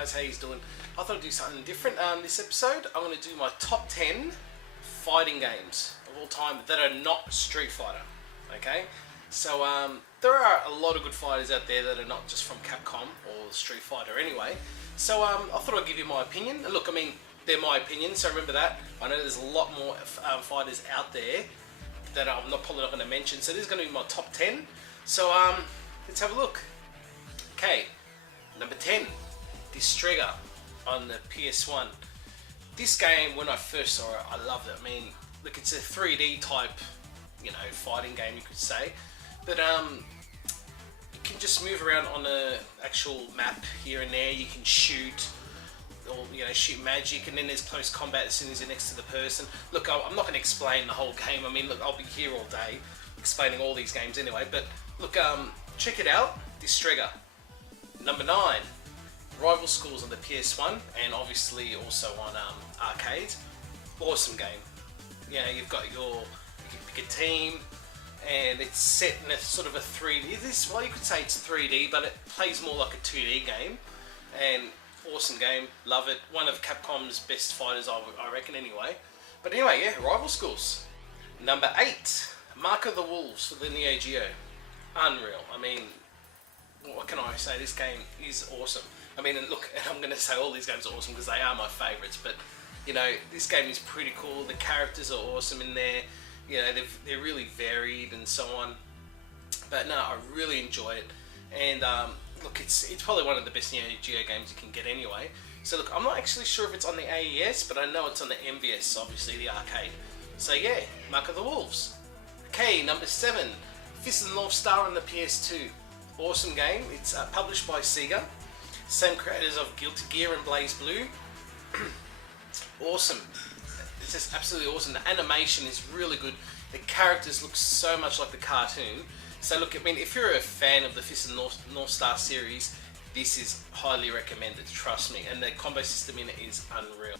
guys, how you doing? I thought I'd do something different. This episode, I'm going to do my top 10 fighting games of all time that are not Street Fighter. Okay, so there are a lot of good fighters out there that are not just from Capcom or Street Fighter anyway. So I thought I'd give you my opinion. And look, I mean, they're my opinions, so remember that. I know there's a lot more fighters out there that I'm probably not going to mention. So this is going to be my top 10. So let's have a look. Okay, number 10, Distrega on the PS1. This game, when I first saw it, I loved it. I mean, look, it's a 3D type, you know, fighting game, you could say. But you can just move around on the actual map here and there. You can shoot, or you know, shoot magic, and then there's close combat as soon as you're next to the person. Look, I'm not going to explain the whole game. I mean, look, I'll be here all day explaining all these games anyway. But look, check it out, Distrega. Number 9, Rival Schools on the PS1, and obviously also on arcades. Awesome game. You know, you can pick a team, and it's set in a sort of a 3D. Well, you could say it's 3D, but it plays more like a 2D game. And awesome game, love it. One of Capcom's best fighters, I reckon, anyway. But anyway, yeah, Rival Schools. Number 8, Mark of the Wolves for the Neo Geo. Unreal. I mean, what can I say? This game is awesome. I mean, and look, I'm going to say all these games are awesome because they are my favourites, but you know, this game is pretty cool. The characters are awesome in there. You know, they're really varied and so on. But no, I really enjoy it. And look, it's probably one of the best Neo Geo games you can get anyway. So look, I'm not actually sure if it's on the AES, but I know it's on the MVS, obviously the arcade. So yeah, Mark of the Wolves. Okay, number 7, Fist of the North Star on the PS2. Awesome game. It's published by Sega. Same creators of Guilty Gear and Blaze Blue. Awesome. It's just absolutely awesome. The animation is really good. The characters look so much like the cartoon. So look, I mean, if you're a fan of the Fist of the North Star series, this is highly recommended, trust me. And the combo system in it is unreal.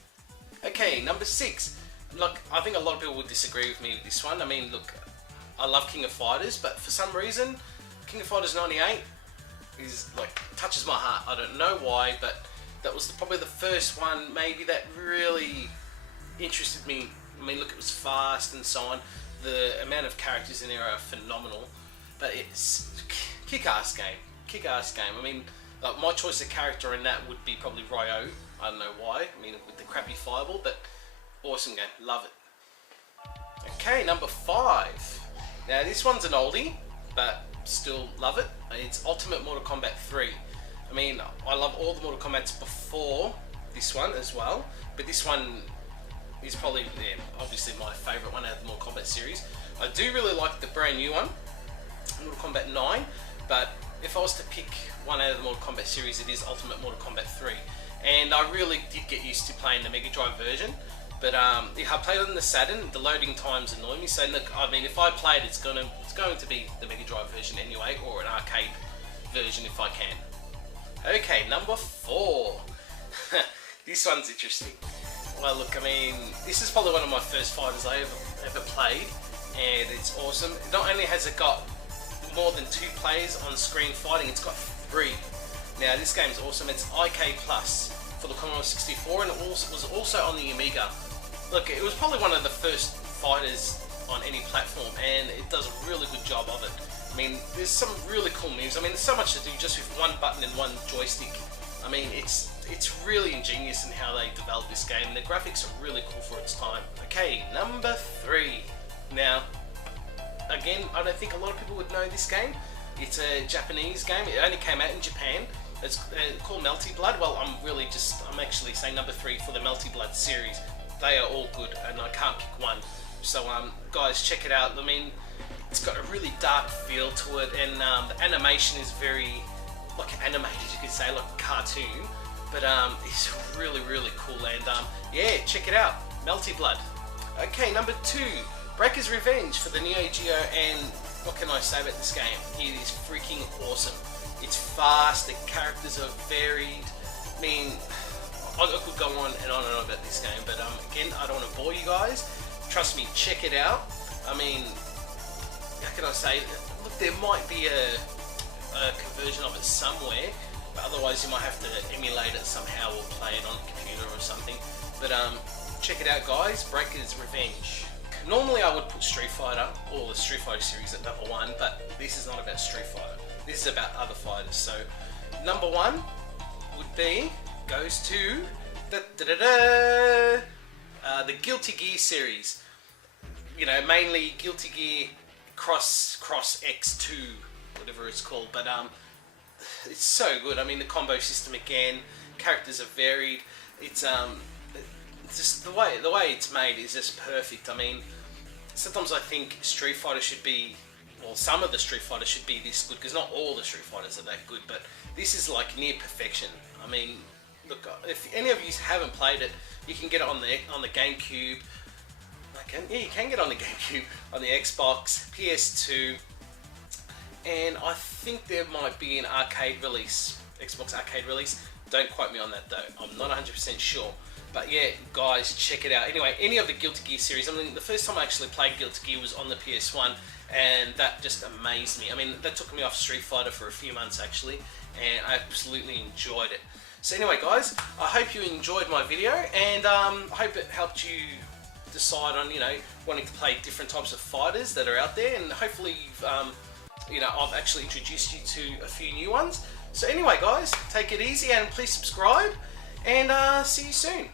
Okay, number 6. Look, I think a lot of people would disagree with me with this one. I mean, look, I love King of Fighters, but for some reason, King of Fighters 98 is like, touches my heart. I don't know why, but that was probably the first one maybe that really interested me. I mean, look, it was fast and so on. The amount of characters in there are phenomenal, but it's kick-ass game. Kick-ass game. I mean, like, my choice of character in that would be probably Ryo. I don't know why. I mean, with the crappy fireball, but awesome game. Love it. Okay, number 5. Now, this one's an oldie, but still love it. It's Ultimate Mortal Kombat 3. I mean, I love all the Mortal Kombats before this one as well, but this one is probably, yeah, obviously my favourite one out of the Mortal Kombat series. I do really like the brand new one, Mortal Kombat 9, but if I was to pick one out of the Mortal Kombat series, it is Ultimate Mortal Kombat 3. And I really did get used to playing the Mega Drive version, but if I played it on the Saturn, the loading times annoy me. So look, I mean, if I played, it's going to be the Mega Drive version anyway, or an arcade version if I can. Okay, number 4. This one's interesting. Well, look, I mean, this is probably one of my first fighters I ever played, and it's awesome. Not only has it got more than 2 players on screen fighting, it's got 3. Now, this game's awesome. It's IK Plus for the Commodore 64, and it was also on the Amiga. Look, it was probably one of the first fighters on any platform, and it does a really good job of it. I mean, there's some really cool moves. I mean, there's so much to do just with one button and one joystick. I mean, it's really ingenious in how they developed this game. The graphics are really cool for its time. Okay, number 3. Now, again, I don't think a lot of people would know this game. It's a Japanese game. It only came out in Japan. It's called Melty Blood. Well, I'm actually saying number 3 for the Melty Blood series. They are all good, and I can't pick one. So, guys, check it out. I mean, it's got a really dark feel to it, and the animation is very, like, animated, you could say, like a cartoon. But it's really, really cool, and yeah, check it out. Melty Blood. Okay, number 2, Breaker's Revenge for the Neo Geo, and what can I say about this game? It is freaking awesome. It's fast, the characters are varied. I mean, I could go on and on and on about this game, but again, I don't want to bore you guys. Trust me, check it out. I mean, how can I say? Look, there might be a conversion of it somewhere. but otherwise you might have to emulate it somehow or play it on a computer or something. But check it out, guys. Breaker's Revenge. Normally I would put Street Fighter or the Street Fighter series at number 1, but this is not about Street Fighter. This is about other fighters. So number 1 would be, goes to the Guilty Gear series. You know, mainly Guilty Gear Cross X2, whatever it's called. But it's so good. I mean, the combo system again, characters are varied. It's just the way it's made is just perfect. I mean, sometimes I think Street Fighter should be, well, some of the Street Fighters should be this good, because not all the Street Fighters are that good, but this is like near perfection. I mean, look, if any of you haven't played it, you can get it on the GameCube. Yeah, you can get it on the GameCube, on the Xbox, PS2, and I think there might be an arcade release, Xbox arcade release. Don't quote me on that though. I'm not 100% sure. But yeah, guys, check it out. Anyway, any of the Guilty Gear series. I mean, the first time I actually played Guilty Gear was on the PS1, and that just amazed me. I mean, that took me off Street Fighter for a few months actually, and I absolutely enjoyed it. So anyway, guys, I hope you enjoyed my video, and I hope it helped you decide on, you know, wanting to play different types of fighters that are out there, and hopefully you've, you know, I've actually introduced you to a few new ones. So anyway, guys, take it easy and please subscribe, and see you soon.